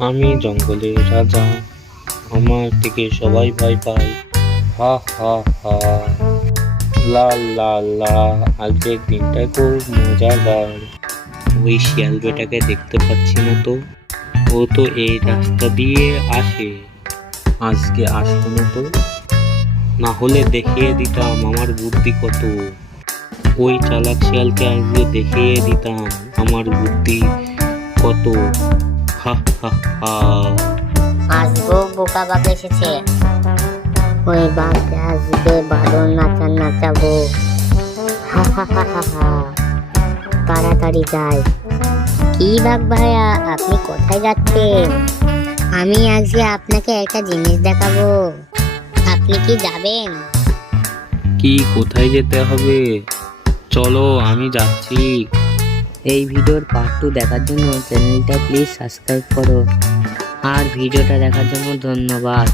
আমি জঙ্গলের রাজা, আমার থেকে সবাই ভয় পায়। হা হা হা। লা লা লা। আজকের দিনটা খুব মজাদার। ওই শিয়াল বেটাকে দেখতে পাচ্ছি না তো, ও তো এই রাস্তা দিয়ে আসে। আজকে আসতো না তো, না হলে দেখিয়ে দিতাম আমার বুদ্ধি কত। ওই চালাক শিয়ালকে আজকে দেখিয়ে দিতাম আমার বুদ্ধি কত। হা হা হা। আসবো বোকা বাঘ এসেছে। ওই বাঘটা আসবে, বাদর নাচাবো। হা হা হা হা হা। তাড়াতাড়ি যাই। কি বাঘ ভাইয়া, আপনি কোথায় যাচ্ছেন? আমি আজকে আপনাকে একটা জিনিস দেখাবো, আপনি কি যাবেন? কি, কোথায় যেতে হবে? চলো, আমি যাচ্ছি। এই ভিডিওর পার্ট 2 দেখার জন্য চ্যানেলটা প্লিজ সাবস্ক্রাইব করো। আর ভিডিওটা দেখার জন্য ধন্যবাদ।